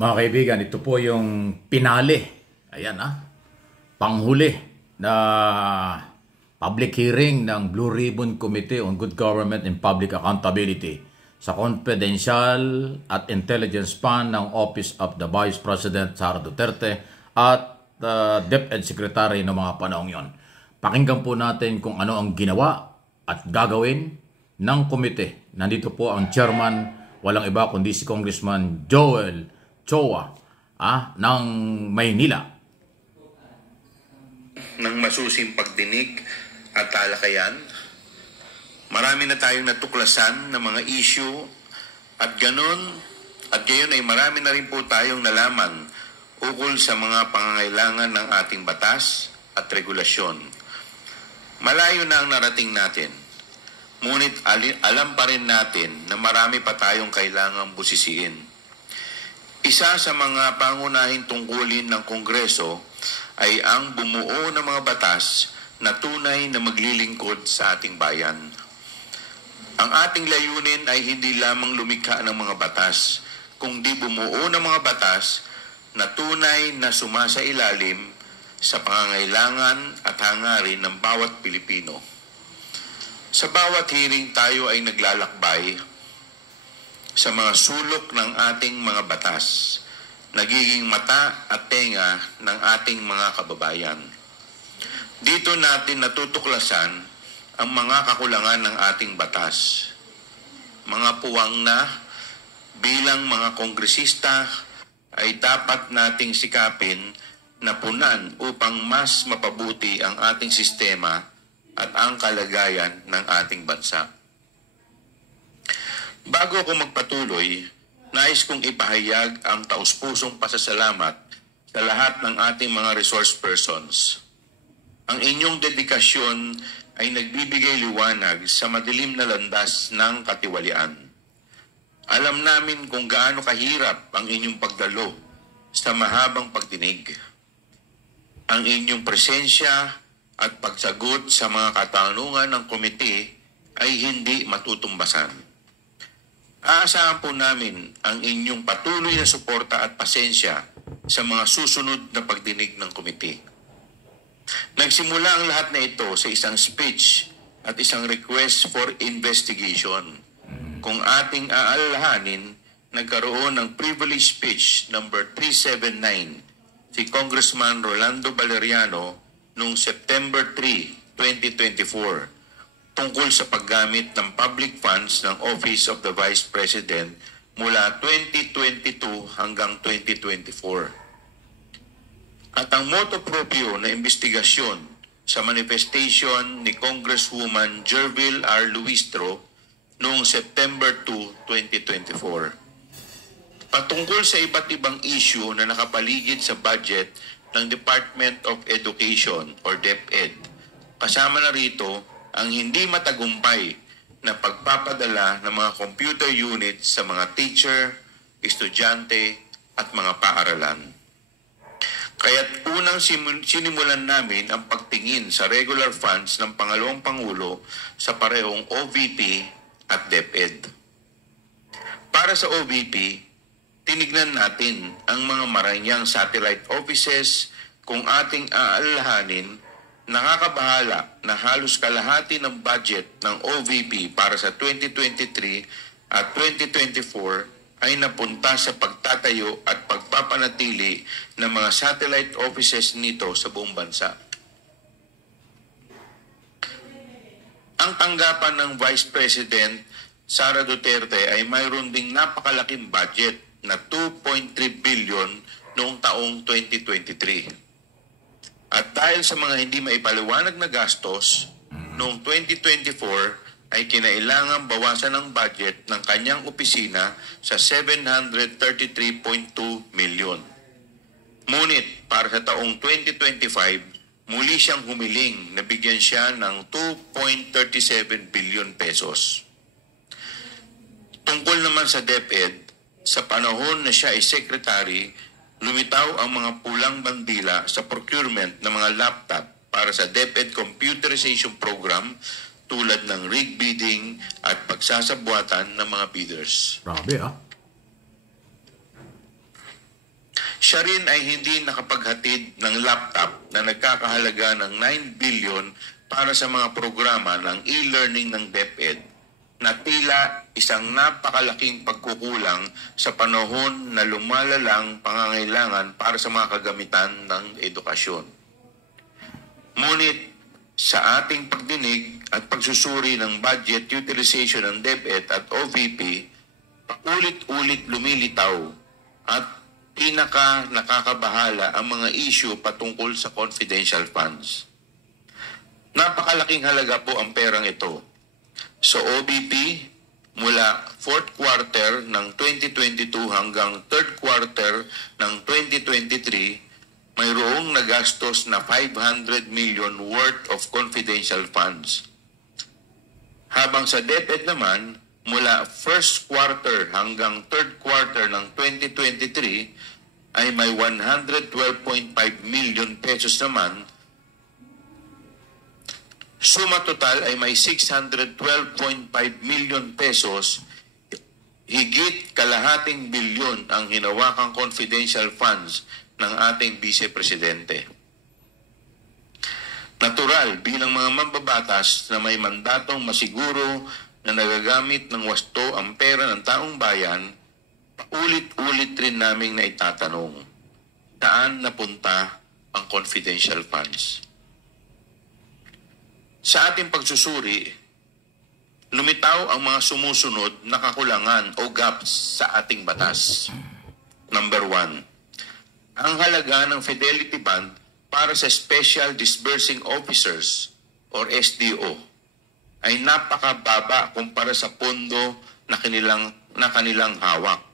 Mga kaibigan, ito po yung pinali. Ayan panghuli na public hearing ng Blue Ribbon Committee on Good Government and Public Accountability sa confidential at intelligence span ng Office of the Vice President Sara Duterte at DepEd Secretary ng mga panahong yon. Pakinggan po natin kung ano ang ginawa at gagawin ng komite. Nandito po ang chairman, walang iba kundi si Congressman Joel Chua ng Maynila. Ng masusing pagdinig at talakayan, marami na tayong natuklasan ng mga issue at gayon ay marami na rin po tayong nalaman ukol sa mga pangangailangan ng ating batas at regulasyon. Malayo na ang narating natin, ngunit alam pa rin natin na marami pa tayong kailangang busisiin. Isa sa mga pangunahing tungkulin ng Kongreso ay ang bumuo ng mga batas na tunay na maglilingkod sa ating bayan. Ang ating layunin ay hindi lamang lumikha ng mga batas, kundi bumuo ng mga batas na tunay na sumasailalim sa pangangailangan at hangarin ng bawat Pilipino. Sa bawat hearing tayo ay naglalakbay sa mga sulok ng ating mga batas, nagiging mata at tenga ng ating mga kababayan. Dito natin natutuklasan ang mga kakulangan ng ating batas. Mga puwang na bilang mga kongresista ay dapat nating sikapin na punan upang mas mapabuti ang ating sistema at ang kalagayan ng ating bansa. Bago ako magpatuloy, nais kong ipahayag ang taus-pusong pasasalamat sa lahat ng ating mga resource persons. Ang inyong dedikasyon ay nagbibigay liwanag sa madilim na landas ng katiwalian. Alam namin kung gaano kahirap ang inyong pagdalo sa mahabang pagdinig. Ang inyong presensya at pagsagot sa mga katanungan ng komite ay hindi matutumbasan. Aasahan po namin ang inyong patuloy na suporta at pasensya sa mga susunod na pagdinig ng komite. Nagsimula ang lahat na ito sa isang speech at isang request for investigation. Kung ating aalalahanin, nagkaroon ng privilege speech number 379 si Congressman Rolando Valeriano noong September 3, 2024 tungkol sa paggamit ng public funds ng Office of the Vice President mula 2022 hanggang 2024. At ang motu proprio na investigasyon sa manifestation ni Congresswoman Jervil R. Luistro noong September 2, 2024. Patungkol sa iba't ibang issue na nakapaligid sa budget ng Department of Education or DepEd. Kasama na rito ang hindi matagumpay na pagpapadala ng mga computer units sa mga teacher, estudyante at mga paaralan. Kaya't unang sinimulan namin ang pagtingin sa regular funds ng pangalawang Pangulo sa parehong OVP at DepEd. Para sa OVP, tinignan natin ang mga maranyang satellite offices kung ating aalalahanin. Nakakabahala na halos kalahati ng budget ng OVP para sa 2023 at 2024 ay napunta sa pagtatayo at pagpapanatili ng mga satellite offices nito sa buong bansa. Ang tanggapan ng Vice President Sara Duterte ay mayroon ding napakalaking budget na 2.3 billion noong taong 2023. At dahil sa mga hindi maipaliwanag na gastos, noong 2024 ay kinailangan bawasan ang budget ng kanyang opisina sa 733.2 million. Ngunit para sa taong 2025, muli siyang humiling na bigyan siya ng 2.37 billion pesos. Tungkol naman sa DepEd, sa panahon na siya ay secretary, lumitaw ang mga pulang bandila sa procurement ng mga laptop para sa DepEd computerization program tulad ng rig bidding at pagsasabwatan ng mga bidders. Grabe Siya rin ay hindi nakapaghatid ng laptop na nagkakahalaga ng 9 billion para sa mga programa ng e-learning ng DepEd na tila isang napakalaking pagkukulang sa panahon na lumalalang pangangailangan para sa mga kagamitan ng edukasyon. Ngunit sa ating pagdinig at pagsusuri ng budget utilization ng DepEd at OVP, paulit-ulit lumilitaw at nakakabahala ang mga issue patungkol sa confidential funds. Napakalaking halaga po ang perang ito. Sa OBP, mula 4th quarter ng 2022 hanggang 3rd quarter ng 2023, mayroong nagastos na 500 million worth of confidential funds. Habang sa DepEd naman, mula 1st quarter hanggang 3rd quarter ng 2023 ay may 112.5 million pesos naman. Suma total ay may 612.5 million pesos, higit kalahating bilyon ang hinawakang confidential funds ng ating Vice Presidente. Natural bilang mga mambabatas na may mandatong masiguro na nagagamit ng wasto ang pera ng taong bayan, paulit-ulit rin naming naitatanong, saan napunta ang confidential funds? Sa ating pagsusuri, lumitaw ang mga sumusunod na kakulangan o gaps sa ating batas. Number 1, ang halaga ng Fidelity Bond para sa Special Disbursing Officers or SDO ay napakababa kumpara sa pondo na kanilang hawak.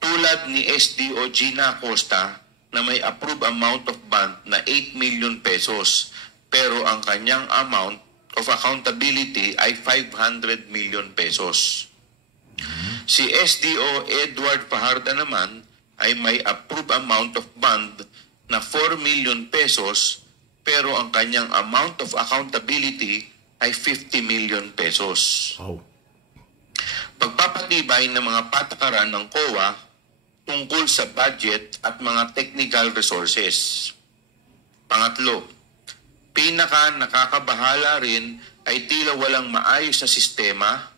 Tulad ni SDO Gina Acosta na may approved amount of bond na 8 million pesos, pero ang kanyang amount of accountability ay 500 million pesos. Si SDO Edward Fajarda naman ay may approved amount of bond na 4 million pesos, pero ang kanyang amount of accountability ay 50 million pesos. Wow. Pagpapatibay ng mga patakaran ng COA tungkol sa budget at mga technical resources. Pangatlo, pinaka nakakabahala rin ay tila walang maayos na sistema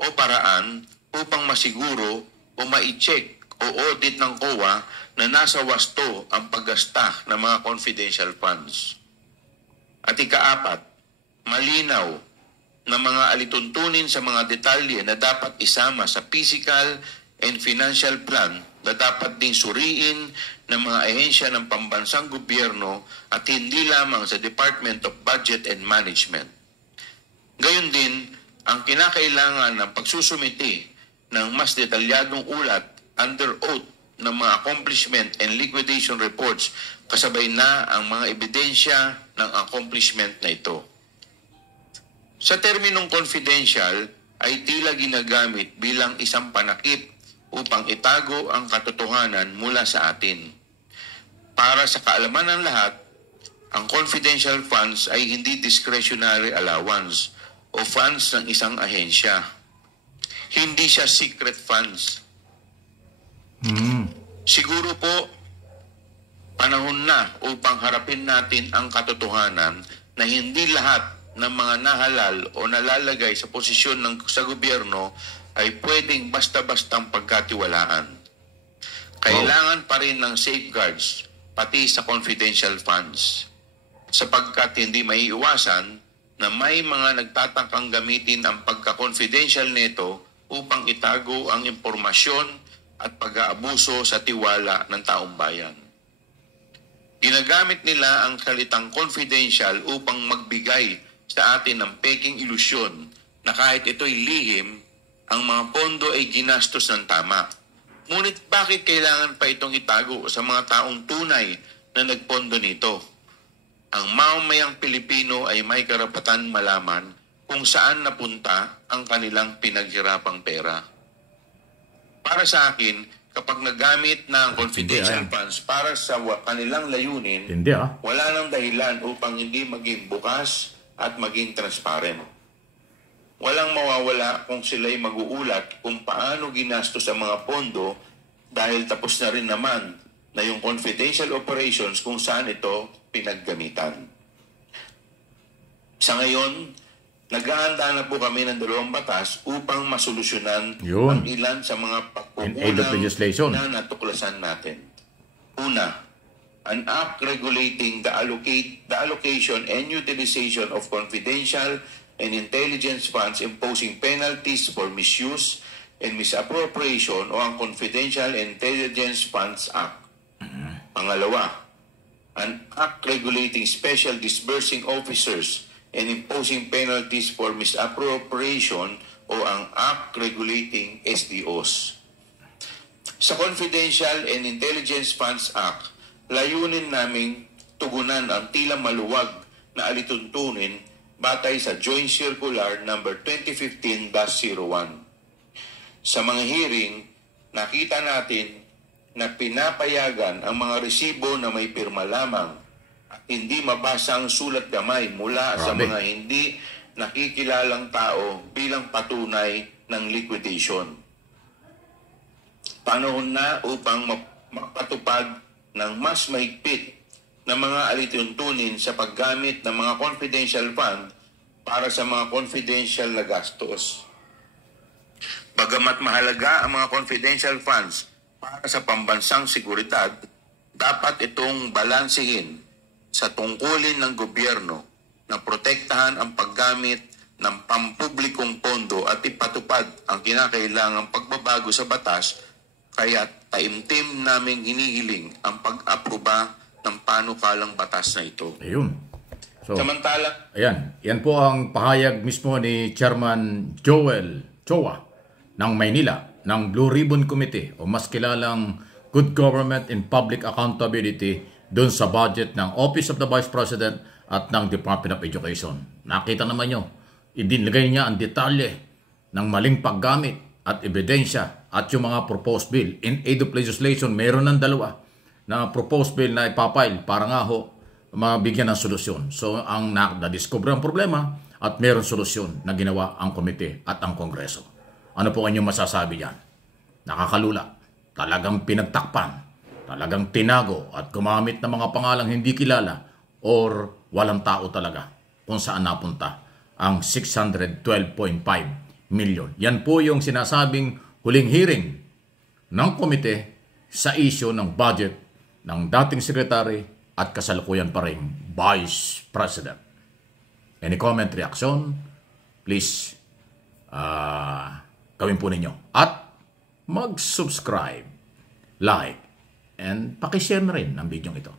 o paraan upang masiguro o ma-check o audit ng COA na nasa wasto ang paggasta ng mga confidential funds. At ikaapat, malinaw na mga alituntunin sa mga detalye na dapat isama sa physical and financial plan na dapat ding suriin ng mga ahensya ng pambansang gobyerno at hindi lamang sa Department of Budget and Management. Gayon din, ang kinakailangan ng pagsusumiti ng mas detalyadong ulat under oath ng mga accomplishment and liquidation reports kasabay na ang mga ebidensya ng accomplishment na ito. Sa terminong confidential ay tila ginagamit bilang isang panakip upang itago ang katotohanan mula sa atin. Para sa kaalaman ng lahat, ang confidential funds ay hindi discretionary allowance o funds ng isang ahensya. Hindi siya secret funds. Siguro po, panahon na upang harapin natin ang katotohanan na hindi lahat ng mga nahalal o nalalagay sa posisyon sa gobyerno ay pwedeng basta-bastang pagkatiwalaan. Kailangan pa rin ng safeguards pati sa confidential funds, sapagkat hindi maiiwasan na may mga nagtatangkang gamitin ang pagka-confidential nito upang itago ang impormasyon at pag-aabuso sa tiwala ng taong bayan. Ginagamit nila ang salitang confidential upang magbigay sa atin ng peking ilusyon na kahit ito'y lihim, ang mga pondo ay ginastos ng tama. Ngunit bakit kailangan pa itong itago sa mga taong tunay na nagpondo nito? Ang mamamayang Pilipino ay may karapatan malaman kung saan napunta ang kanilang pinaghirapang pera. Para sa akin, kapag nagamit na ang confidential funds para sa kanilang layunin, wala nang dahilan upang hindi maging bukas at maging transparent. Walang mawawala kung sila'y mag-uulat kung paano ginastos ang mga pondo dahil tapos na rin naman na yung confidential operations kung saan ito pinaggamitan. Sa ngayon, nag-aanda na po kami ng 2 batas upang masolusyonan ang ilan sa mga pagkukulang na natuklasan natin. Una, an act regulating the allocation and utilization of confidential and intelligence funds imposing penalties for misuse and misappropriation o ang Confidential Intelligence Funds Act. Pangalawa, an act regulating special disbursing officers and imposing penalties for misappropriation o ang act regulating SDOs. Sa Confidential and Intelligence Funds Act, layunin naming tugunan ang tila maluwag na alituntunin batay sa Joint Circular number 2015-01. Sa mga hearing, nakita natin na pinapayagan ang mga resibo na may pirma lamang at hindi mabasa ang sulat gamay mula sa mga hindi nakikilalang tao bilang patunay ng liquidation. Panahon na upang mapatupad ng mas mahigpit na mga alituntunin sa paggamit ng mga confidential fund para sa mga confidential na gastos. Bagamat mahalaga ang mga confidential funds para sa pambansang seguridad, dapat itong balansehin sa tungkulin ng gobyerno na protektahan ang paggamit ng pampublikong pondo at ipatupad ang kinakailangang pagbabago sa batas, kaya taimtim naming hinihiling ang pag-aproba ng panukalang batas na ito. Ayun. So, samantala, yan po ang pahayag mismo ni Chairman Joel Chua ng Maynila ng Blue Ribbon Committee o mas kilalang Good Government and Public Accountability doon sa budget ng Office of the Vice President at ng Department of Education. Nakita naman nyo, idinigay niya ang detalye ng maling paggamit at ebidensya at yung mga proposed bill. In aid of legislation, meron ng 2 na proposed bill na ipapile para nga ho mabigyan ng solusyon. So, ang na-discover ang problema at meron solusyon na ginawa ang komite at ang Kongreso. Ano po kanyang masasabi diyan? Nakakalula. Talagang pinagtakpan. Talagang tinago at gumamit ng mga pangalang hindi kilala or walang tao talaga kung saan napunta ang 612.5 million. Yan po yung sinasabing huling hearing ng komite sa issue ng budget ng dating sekretary at kasalukuyan pa rin Vice President. Any comment, reaction? Please, gawin po ninyo. At mag-subscribe, like, and pakishare na rin ang video ito.